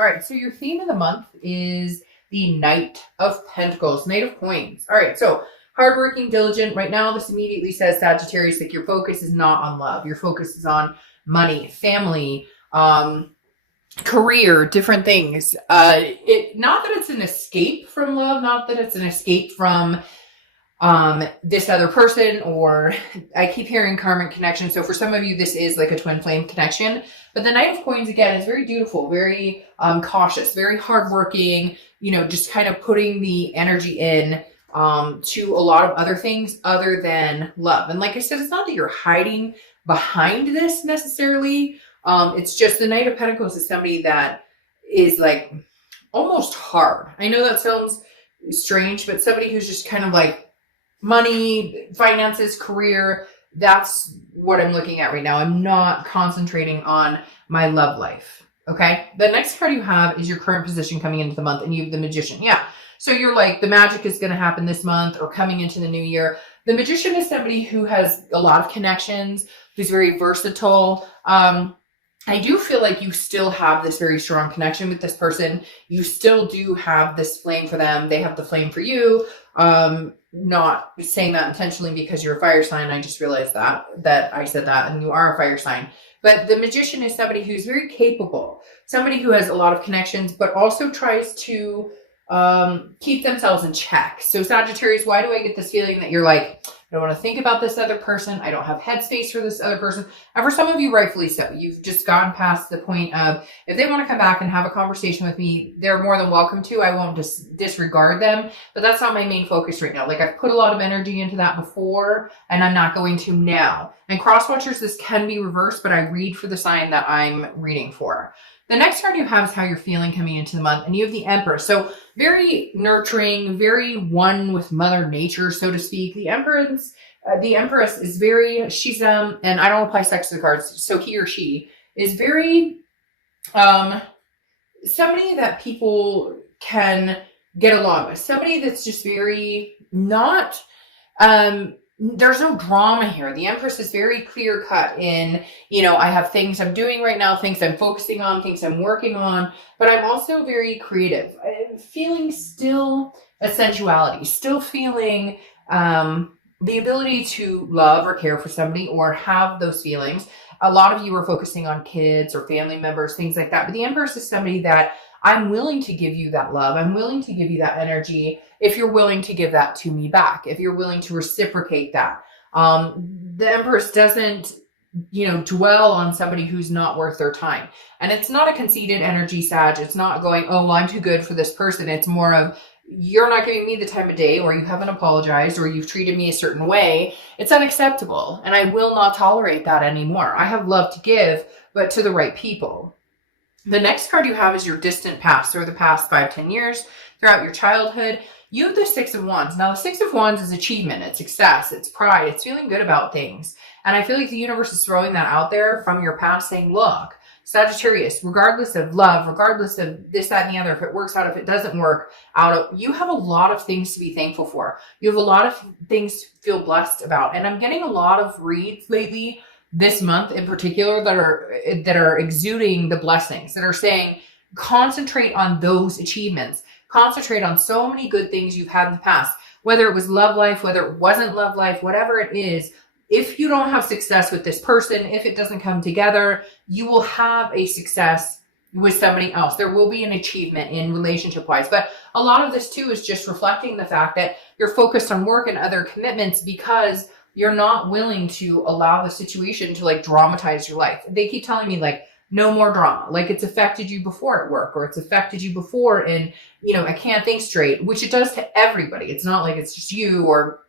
All right, so your theme of the month is the Knight of Pentacles, Knight of Coins. All right, so hardworking, diligent. Right now, this immediately says, Sagittarius, like your focus is not on love. Your focus is on money, family, career, different things. Not that it's an escape from love, not that it's an escape from this other person, or I keep hearing karmic connection. So for some of you, this is like a twin flame connection. But the Knight of Coins, again, is very dutiful, very cautious, very hardworking, just kind of putting the energy in to a lot of other things other than love. And like I said, it's not that you're hiding behind this necessarily. It's just the Knight of Pentacles is somebody that is like almost hard. I know that sounds strange, but somebody who's just kind of like money, finances, career. That's what I'm looking at right now. I'm not concentrating on my love life. Okay. The next card you have is your current position coming into the month, and you have the Magician. Yeah. So you're like, the magic is going to happen this month or coming into the new year. The Magician is somebody who has a lot of connections, who's very versatile. I do feel like you still have this very strong connection with this person. You still do have this flame for them. They have the flame for you. Not saying that intentionally because you're a fire sign. I just realized that I said that, and you are a fire sign. But the Magician is somebody who's very capable, somebody who has a lot of connections, but also tries to keep themselves in check. So Sagittarius, why do I get this feeling that you're like, I don't want to think about this other person. I don't have headspace for this other person. And for some of you, rightfully so. You've just gone past the point of, if they want to come back and have a conversation with me, they're more than welcome to. I won't just disregard them. But that's not my main focus right now. Like, I've put a lot of energy into that before, and I'm not going to now. And cross watchers, this can be reversed, but I read for the sign that I'm reading for. The next card you have is how you're feeling coming into the month, and you have the Emperor. So very nurturing, very one with Mother Nature, so to speak. The Empress is very, she's, and I don't apply sex to the cards, so he or she is very, somebody that people can get along with. Somebody that's just very not, there's no drama here. The Empress is very clear cut in, I have things I'm doing right now, things I'm focusing on, things I'm working on, but I'm also very creative. I'm feeling still a sensuality, still feeling the ability to love or care for somebody or have those feelings. A lot of you are focusing on kids or family members, things like that. But the Empress is somebody that I'm willing to give you that love. I'm willing to give you that energy if you're willing to give that to me back, if you're willing to reciprocate that. The Empress doesn't, dwell on somebody who's not worth their time. And it's not a conceited energy, Sag. It's not going, oh, well, I'm too good for this person. It's more of, you're not giving me the time of day, or you haven't apologized, or you've treated me a certain way. It's unacceptable. And I will not tolerate that anymore. I have love to give, but to the right people. The next card you have is your distant past, or the past 5-10 years throughout your childhood. You have the Six of Wands. Now, the Six of Wands is achievement, it's success, it's pride, it's feeling good about things. And I feel like the universe is throwing that out there from your past, saying, look, Sagittarius, regardless of love, regardless of this, that, and the other, if it works out, if it doesn't work out, you have a lot of things to be thankful for. You have a lot of things to feel blessed about. And I'm getting a lot of reads lately, this month in particular, that are exuding the blessings, that are saying, concentrate on those achievements. Concentrate on so many good things you've had in the past, whether it was love life, whether it wasn't love life, whatever it is. If you don't have success with this person, if it doesn't come together, you will have a success with somebody else. There will be an achievement in relationship wise. But a lot of this too is just reflecting the fact that you're focused on work and other commitments because you're not willing to allow the situation to like dramatize your life. They keep telling me like, no more drama. Like it's affected you before at work, or it's affected you before in, I can't think straight, which it does to everybody. It's not like it's just you or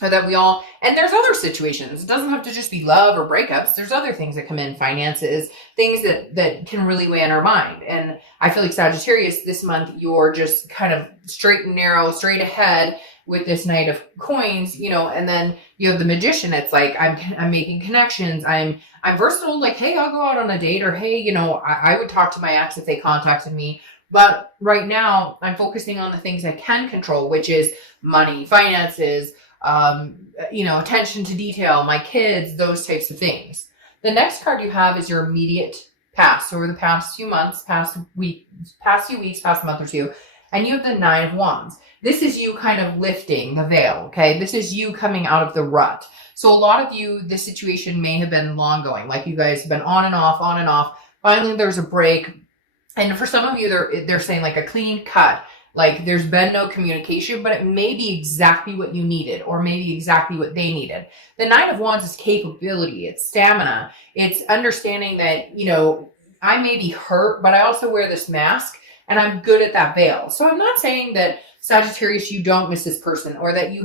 that we all, and there's other situations. It doesn't have to just be love or breakups. There's other things that come in, finances, things that can really weigh on our mind. And I feel like Sagittarius, this month, you're just kind of straight and narrow, straight ahead with this Knight of Coins, and then you have the Magician. It's like, I'm making connections. I'm versatile. Like, hey, I'll go out on a date, or hey, I would talk to my ex if they contacted me. But right now I'm focusing on the things I can control, which is money, finances, attention to detail, my kids, those types of things. The next card you have is your immediate past over the past few months, past few weeks, past month or two, and you have the Nine of Wands. This is you kind of lifting the veil, okay? This is you coming out of the rut. So a lot of you, this situation may have been long going, like you guys have been on and off, on and off. Finally, there's a break. And for some of you, they're saying like a clean cut, like there's been no communication, but it may be exactly what you needed or maybe exactly what they needed. The Nine of Wands is capability, it's stamina, it's understanding that, you know, I may be hurt, but I also wear this mask and I'm good at that veil. So I'm not saying that Sagittarius, you don't miss this person or that you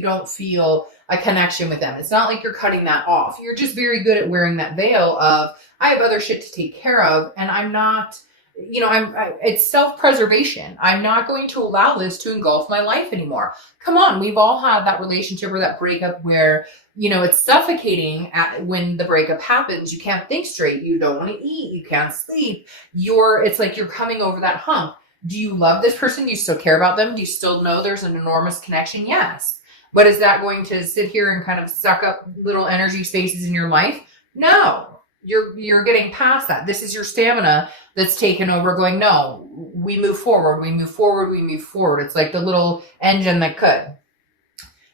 don't feel a connection with them. It's not like you're cutting that off. You're just very good at wearing that veil of, I have other shit to take care of and I'm not, you know, it's self-preservation. I'm not going to allow this to engulf my life anymore. Come on, we've all had that relationship or that breakup where, you know, it's suffocating when the breakup happens. You can't think straight. You don't want to eat. You can't sleep. It's like you're coming over that hump. Do you love this person? Do you still care about them? Do you still know there's an enormous connection? Yes. But is that going to sit here and kind of suck up little energy spaces in your life? No. You're getting past that. This is your stamina that's taken over going, no, we move forward, we move forward, we move forward. It's like the little engine that could.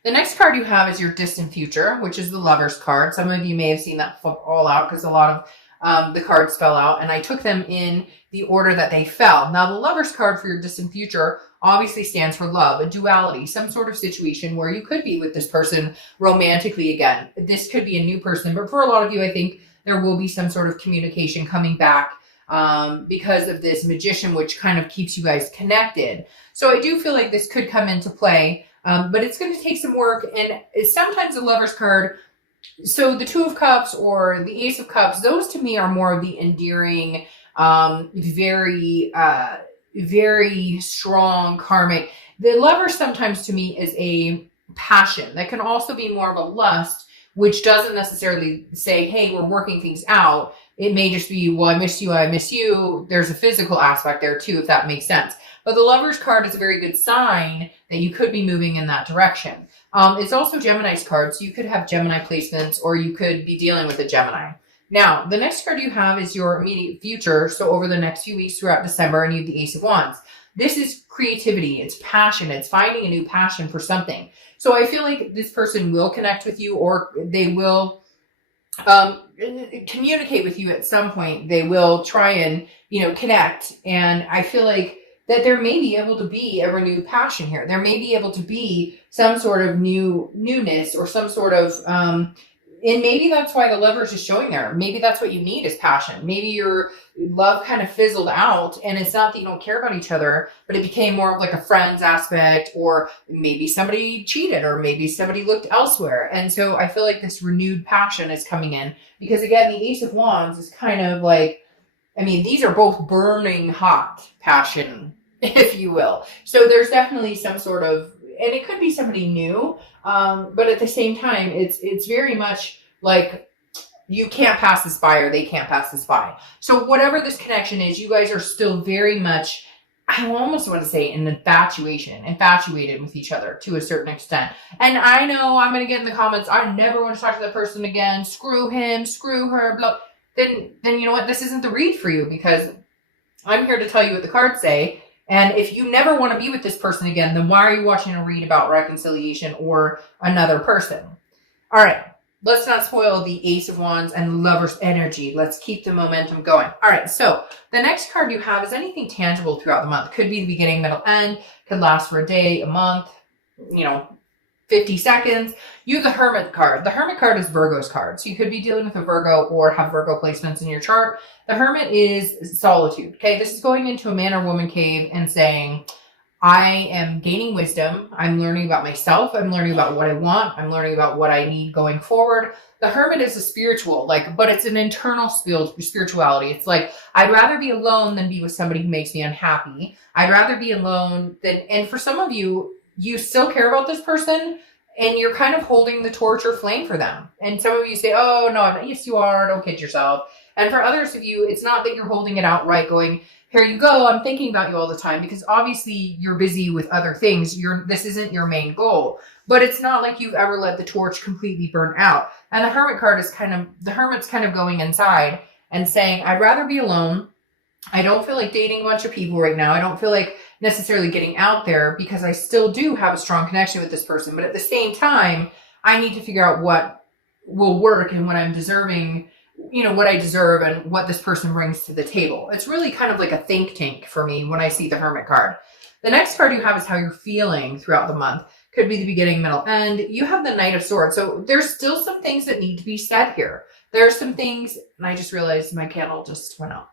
The next card you have is your distant future, which is the Lover's card. Some of you may have seen that flip all out because a lot of the cards fell out, and I took them in the order that they fell. Now, the Lover's card for your distant future obviously stands for love, a duality, some sort of situation where you could be with this person romantically again. This could be a new person, but for a lot of you, I think there will be some sort of communication coming back because of this Magician, which kind of keeps you guys connected. So I do feel like this could come into play, but it's going to take some work. And sometimes the Lover's card, so the Two of Cups or the Ace of Cups, those to me are more of the endearing, very strong karmic. The Lover sometimes to me is a passion that can also be more of a lust, which doesn't necessarily say, hey, we're working things out. It may just be, well, I miss you, I miss you. There's a physical aspect there too, if that makes sense. But the Lover's card is a very good sign that you could be moving in that direction. It's also Gemini's card, so you could have Gemini placements or you could be dealing with a Gemini. Now, the next card you have is your immediate future. So over the next few weeks throughout December, and you have the Ace of Wands. This is creativity. It's passion. It's finding a new passion for something. So I feel like this person will connect with you, or they will communicate with you at some point. They will try and, connect. And I feel like that there may be able to be a renewed passion here. There may be able to be some sort of newness or some sort of, and maybe that's why the Lover is just showing there. Maybe that's what you need is passion. Maybe your love kind of fizzled out and it's not that you don't care about each other, but it became more of like a friends aspect, or maybe somebody cheated, or maybe somebody looked elsewhere. And so I feel like this renewed passion is coming in because, again, the Ace of Wands is kind of like, these are both burning hot passion, if you will. So there's definitely some sort of, and it could be somebody new, but at the same time, it's very much like you can't pass this by or they can't pass this by. So whatever this connection is, you guys are still very much, I almost want to say, infatuated with each other to a certain extent. And I know I'm going to get in the comments, I never want to talk to that person again. Screw him, screw her, blah. Then you know what? This isn't the read for you, because I'm here to tell you what the cards say. And if you never want to be with this person again, then why are you watching a read about reconciliation or another person? All right, let's not spoil the Ace of Wands and Lover's energy. Let's keep the momentum going. All right, so the next card you have is anything tangible throughout the month. Could be the beginning, middle, end. Could last for a day, a month, 50 seconds. You have the Hermit card. The Hermit card is Virgo's card. So you could be dealing with a Virgo or have Virgo placements in your chart. The Hermit is solitude. Okay, this is going into a man or woman cave and saying, I am gaining wisdom. I'm learning about myself. I'm learning about what I want. I'm learning about what I need going forward. The Hermit is a spiritual, but it's an internal spirituality. It's like, I'd rather be alone than be with somebody who makes me unhappy. I'd rather be alone than, and for some of you, you still care about this person and you're kind of holding the torch or flame for them. And some of you say, oh, no, yes, you are. Don't kid yourself. And for others of you, it's not that you're holding it outright going, here you go, I'm thinking about you all the time, because obviously you're busy with other things. This isn't your main goal, but it's not like you've ever let the torch completely burn out. And the Hermit card is the Hermit's kind of going inside and saying, I'd rather be alone. I don't feel like dating a bunch of people right now. I don't feel like necessarily getting out there because I still do have a strong connection with this person. But at the same time, I need to figure out what will work and what I'm deserving, what I deserve and what this person brings to the table. It's really kind of like a think tank for me when I see the Hermit card. The next card you have is how you're feeling throughout the month. Could be the beginning, middle, end. You have the Knight of Swords. So there's still some things that need to be said here. There's some things, and I just realized my candle just went out,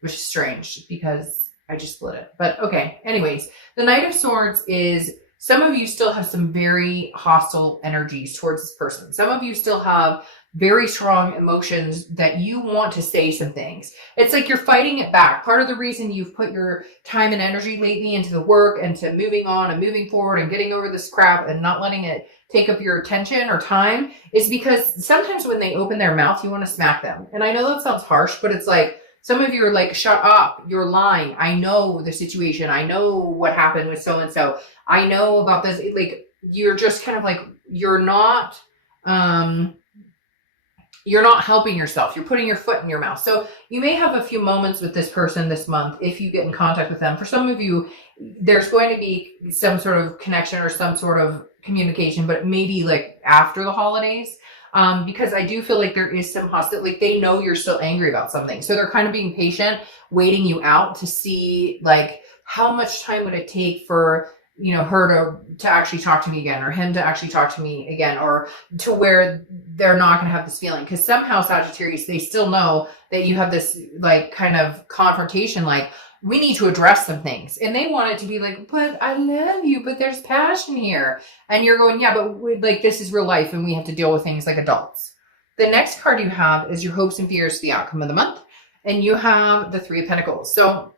which is strange because I just split it. But okay, anyways, the Knight of Swords is, some of you still have some very hostile energies towards this person. Some of you still have very strong emotions that you want to say some things. It's like you're fighting it back. Part of the reason you've put your time and energy lately into the work and to moving on and moving forward and getting over this crap and not letting it take up your attention or time is because sometimes when they open their mouth, you want to smack them. And I know that sounds harsh, but it's like, some of you are like, shut up, you're lying. I know the situation. I know what happened with so-and-so. I know about this. Like, you're just kind of like, you're not helping yourself. You're putting your foot in your mouth. So you may have a few moments with this person this month if you get in contact with them. For some of you, there's going to be some sort of connection or some sort of communication, but maybe like after the holidays. Because I do feel like there is some hostility, like they know you're still angry about something. So they're kind of being patient, waiting you out to see like how much time would it take for, her to actually talk to me again, or him to actually talk to me again, or to where they're not going to have this feeling. Because somehow Sagittarius, they still know that you have this like kind of confrontation, like, we need to address some things. And they want it to be like, but I love you, but there's passion here. And you're going, yeah, but like, this is real life and we have to deal with things like adults. The next card you have is your hopes and fears for the outcome of the month. And you have the Three of Pentacles. So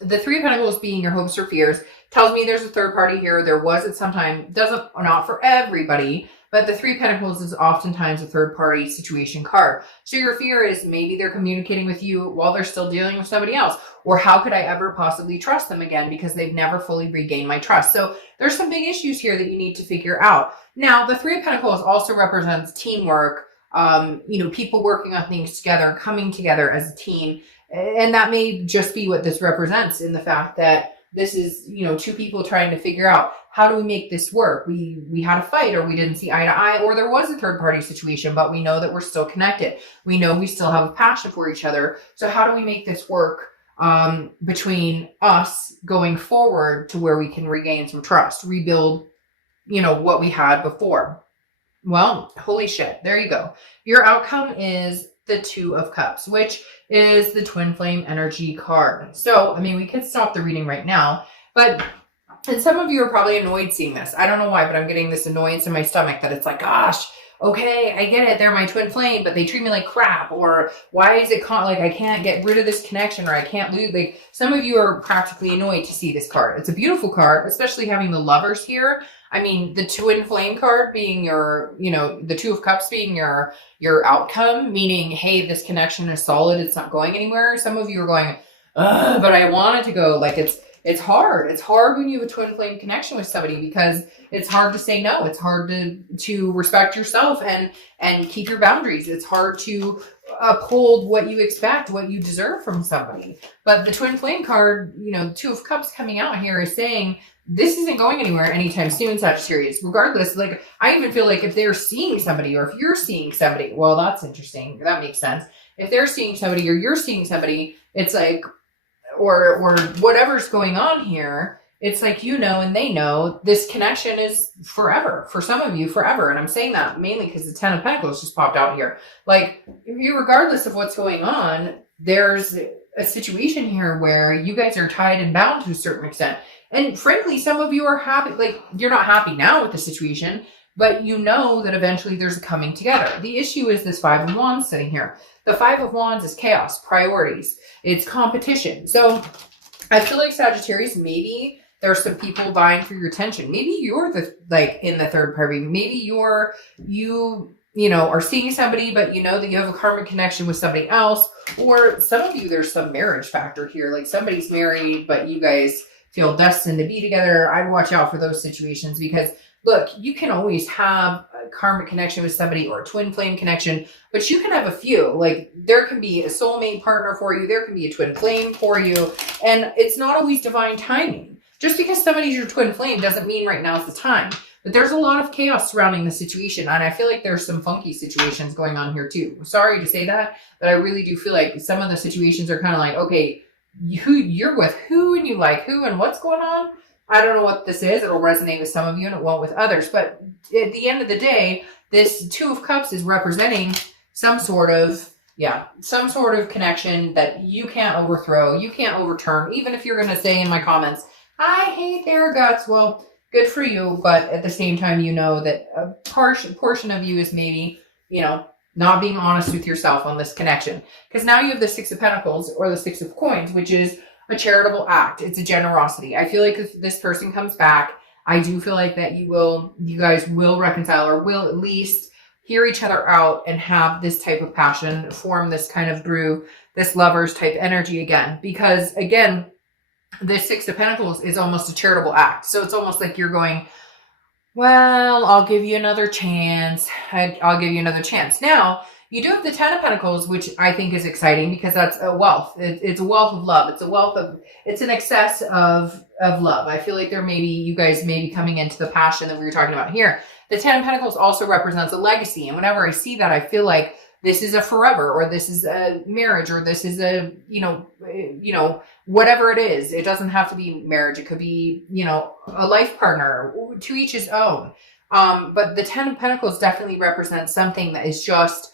the Three of Pentacles being your hopes or fears tells me there's a third party here. There was at some time, not for everybody, but the Three of Pentacles is oftentimes a third party situation card. So your fear is maybe they're communicating with you while they're still dealing with somebody else. Or how could I ever possibly trust them again because they've never fully regained my trust? So there's some big issues here that you need to figure out. Now, the Three of Pentacles also represents teamwork, people working on things together, coming together as a team. And that may just be what this represents in the fact that this is, two people trying to figure out, how do we make this work? We had a fight, or we didn't see eye to eye, or there was a third party situation, but we know that we're still connected. We know we still have a passion for each other. So how do we make this work between us going forward to where we can regain some trust, rebuild, what we had before? Well, holy shit. There you go. Your outcome is the Two of Cups, which is the twin flame energy card. So, we could stop the reading right now, and some of you are probably annoyed seeing this. I don't know why, but I'm getting this annoyance in my stomach that it's like, gosh, okay, I get it. They're my twin flame, but they treat me like crap. Or why is it like I can't get rid of this connection, or I can't lose? Like, some of you are practically annoyed to see this card. It's a beautiful card, especially having the Lovers here. The twin flame card being your, the Two of Cups being your outcome, meaning, hey, this connection is solid. It's not going anywhere. Some of you are going, but I want it to go. Like, it's hard. It's hard when you have a twin flame connection with somebody because it's hard to say no. It's hard to respect yourself and keep your boundaries. It's hard to uphold what you expect, what you deserve from somebody. But the twin flame card, Two of Cups coming out here is saying, this isn't going anywhere anytime soon, Sagittarius. Regardless, like, I even feel like if they're seeing somebody, or if you're seeing somebody, well, that's interesting. That makes sense. If they're seeing somebody or you're seeing somebody, it's like, or whatever's going on here, it's like, and they know this connection is forever. For some of you, forever. And I'm saying that mainly because the Ten of Pentacles just popped out here. Like, regardless of what's going on, there's a situation here where you guys are tied and bound to a certain extent. And frankly, some of you are happy, like, you're not happy now with the situation, but you know that eventually there's a coming together. The issue is this Five of Wands sitting here. The Five of Wands is chaos, priorities, it's competition. So I feel like, Sagittarius, maybe there's some people vying for your attention. Maybe you're in the third party. Maybe you are seeing somebody, but you know that you have a karmic connection with somebody else. Or some of you, there's some marriage factor here. Like, somebody's married, but you guys feel destined to be together. I'd watch out for those situations because, look, you can always have karmic connection with somebody or a twin flame connection, but you can have a few. Like there can be a soulmate partner for you. There can be a twin flame for you. And it's not always divine timing. Just because somebody's your twin flame doesn't mean right now is the time. But there's a lot of chaos surrounding the situation. And I feel like there's some funky situations going on here too. Sorry to say that, but I really do feel like some of the situations are kind of like, okay, you're with who and you like who and what's going on. I don't know what this is. It'll resonate with some of you and it won't with others. But at the end of the day, this Two of Cups is representing some sort of connection that you can't overthrow. You can't overturn. Even if you're going to say in my comments, I hate their guts. Well, good for you. But at the same time, you know that a portion of you is maybe, not being honest with yourself on this connection. Because now you have the Six of Pentacles or the Six of Coins, which is a charitable act. It's a generosity. I feel like if this person comes back, I do feel like that you guys will reconcile or will at least hear each other out and have this type of passion, form this kind of brew, this lovers type energy again. Because again, this Six of Pentacles is almost a charitable act. So it's almost like you're going, well, I'll give you another chance. I'll give you another chance. Now, you do have the Ten of Pentacles, which I think is exciting because that's a wealth. It's a wealth of love. It's an excess of love. I feel like you guys may be coming into the passion that we were talking about here. The Ten of Pentacles also represents a legacy. And whenever I see that, I feel like this is a forever, or this is a marriage, or this is a, whatever it is. It doesn't have to be marriage. It could be, a life partner, to each his own. But the Ten of Pentacles definitely represents something that is just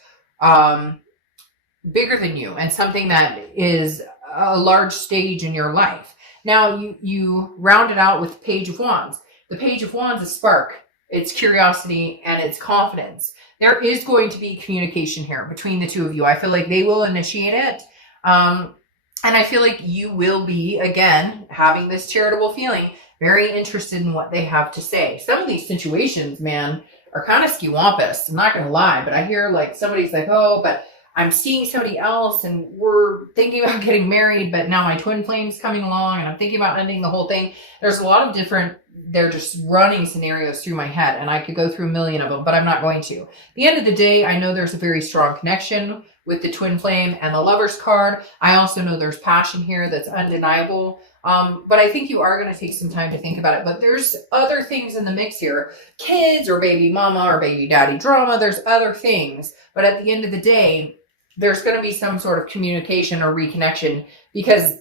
bigger than you and something that is a large stage in your life. Now you round it out with Page of Wands. The Page of Wands is spark. It's curiosity and it's confidence. There is going to be communication here between the two of you. I feel like they will initiate it. And I feel like you will be, again, having this charitable feeling, very interested in what they have to say. Some of these situations, man, are kind of skewampus. I'm not going to lie, but I hear like somebody's like, oh, but I'm seeing somebody else and we're thinking about getting married, but now my twin flame's coming along and I'm thinking about ending the whole thing. There's a lot of they're just running scenarios through my head and I could go through a million of them, but I'm not going to. At the end of the day, I know there's a very strong connection with the twin flame and the Lover's card. I also know there's passion here that's undeniable. But I think you are going to take some time to think about it. But there's other things in the mix here. Kids or baby mama or baby daddy drama. There's other things. But at the end of the day, there's going to be some sort of communication or reconnection because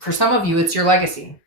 for some of you, it's your legacy.